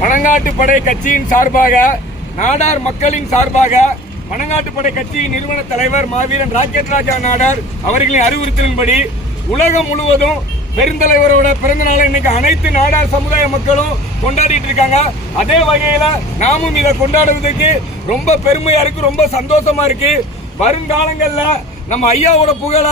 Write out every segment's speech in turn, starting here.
பனங்காட்டுப்படை கட்சியின் சார்பாக நாடார் மக்களின் சார்பாக பனங்காட்டுப்படை கட்சியின் நிறுவன தலைவர் மாவீரன் ராக்கெட் ராஜா நாடார் அவர்களின் அறிவுறுத்தலின்படி உலகம் முழுவதும் பெருந்தலைவரோட பிறந்த நாளை இன்னைக்கு அனைத்து நாடார் சமுதாய மக்களும் கொண்டாடிட்டு இருக்காங்க. அதே வகையில நாமும் இதை கொண்டாடுறதுக்கு ரொம்ப பெருமையா இருக்கு ரொம்ப சந்தோஷமா இருக்கு. வருங்காலங்கள்ல நம்ம ஐயாவோட புகழ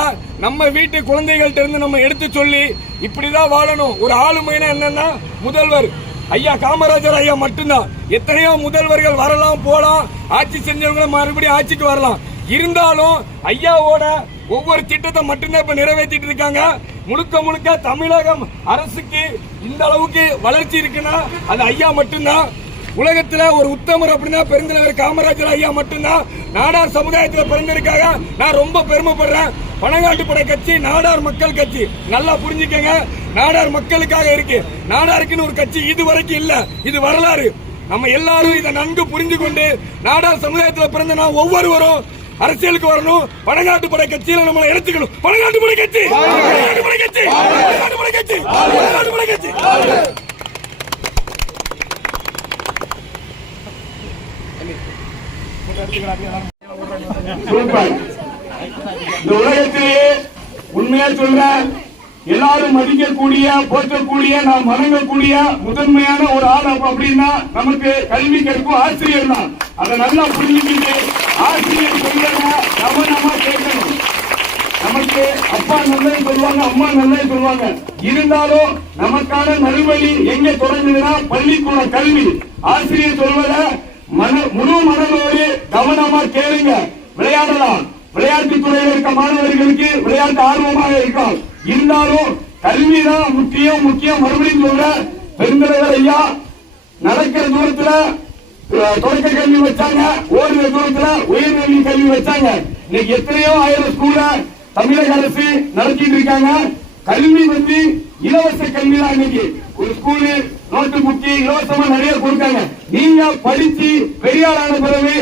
நம்ம வீட்டு குழந்தைகள்ட்ட இருந்து நம்ம எடுத்து சொல்லி இப்படிதான் வாழணும். ஒரு ஆளுமைனா என்னன்னா முதல்வர். ஐயா காமராஜர் ஐயா மட்டும்தான். எத்தனையோ முதல்வர்கள் வரலாம் போலாம் ஆட்சி செஞ்சவங்க மறுபடியும் ஆட்சிக்கு வரலாம். இருந்தாலும் ஐயாவோட ஒவ்வொரு திட்டத்தை மட்டும்தான் இப்ப நிறைவேற்றிட்டு இருக்காங்க. முழுக்க முழுக்க தமிழகம் அரசுக்கு இந்த அளவுக்கு வளர்ச்சி இருக்குன்னா அது ஐயா மட்டும்தான். உலகத்துல ஒரு உத்தமர் அப்படின்னா பெருந்தலைவர் காமராஜர் ஐயா மட்டும்தான். நாடார் சமுதாயத்துல பிறந்திருக்காங்க. நான் ரொம்ப பெருமைப்படுறேன். பனங்காட்டுப்படை கட்சி நாடார் மக்கள் கட்சி. நல்லா புரிஞ்சுக்கங்க. நாடார் மக்களுக்காக இருக்கு. நாடாருக்குன்னு ஒரு கட்சி இது வரைக்கும் இல்ல. இது வரலாறு. நம்ம எல்லாரும் இதை நன்கு புரிந்து கொண்டு நாடார் சமுதாயத்துல பிறந்த நான் ஒவ்வொருவரும் அரசியலுக்கு வரணும். பனங்காட்டுப்படை கட்சியில நம்மளை எடுத்துக்கணும் பனங்காட்டுப்படை கட்சி! கட்சி! பனங்காட்டுப்படை கட்சி! பனங்காட்டுப்படை கட்சி! இந்த உலகத்திலேயே உண்மையா சொல்றேன். எல்லாரும் மதிக்கக்கூடிய போற்றக்கூடிய நாம் வணங்கக்கூடிய முதன்மையான ஒரு ஆள் அப்படின்னா நமக்கு கல்வி கற்கும் ஆசிரியர் தான். அதை நல்லா புரிஞ்சுக்கிட்டு ஆசிரியர் சொல்றத கவனமா கேட்கணும். நமக்கு அப்பா நல்லது சொல்லுவாங்க அம்மா நல்லது சொல்லுவாங்க. இருந்தாலும் நமக்கான நல்வழி எங்க தொடங்குதுன்னா பள்ளிக்கூட கல்வி. ஆசிரியர் சொல்வத மன முழு மனதோடு கவனமா கேளுங்க. விளையாடலாம். விளையாட்டு துறையில் இருக்க மாணவர்களுக்கு விளையாட்டு ஆர்வமாக இருக்கும். இருந்தாலும் கல்விதான் முக்கியம் முக்கியம். மறுபடியும் சொல்ற பெருந்தலைவர் ஐயா நடக்கிற தூரத்துல தொடக்க கல்வி வச்சாங்க ஓடுற தூரத்துல உயர்நிலை கல்வி வச்சாங்க. இன்னைக்கு எத்தனையோ ஆயிரம் ஸ்கூல தமிழக அரசு நடத்திட்டு இருக்காங்க. கல்வி வந்து இலவச கல்வி தான் இன்னைக்கு. ஒரு ஸ்கூலு நோட்டு புக்கு இலவசமா நிறைய கொடுக்காங்க. நீங்க படிச்சு பெரியாரான பிறகு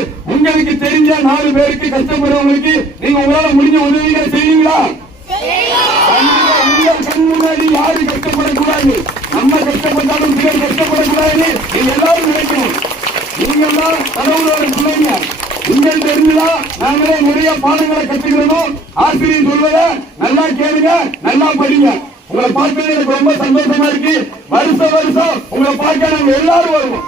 உங்களுக்கு தெரிஞ்ச நாலு பேருக்கு கஷ்டப்படுறவங்களுக்கு நீங்க உங்களால முடிஞ்ச உதவிகளை செய்வீங்களா? முன்னாடி யாரு கஷ்டப்படக்கூடாது. நம்ம கஷ்டப்பட்டாலும் பிறர் கஷ்டப்படக்கூடாதுன்னு நீங்க எல்லாரும் நினைக்கணும். நீங்க எல்லாம் கடவுளோட பிள்ளைங்க. உங்கள் தெரிஞ்சதா நாங்களே நிறைய பாடங்களை கத்துக்கிறோம்? ஆசிரியர் சொல்வத நல்லா கேளுங்க நல்லா படிங்க. உங்களை பார்க்கறது எனக்கு ரொம்ப சந்தோஷமா இருக்கு. வருஷம் வருஷம் உங்களை பார்க்க நாங்க எல்லாரும் வருவோம்.